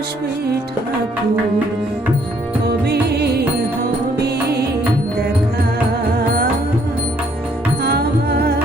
আসবে ঠাকুর দেখা। আমার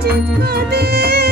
Cinta.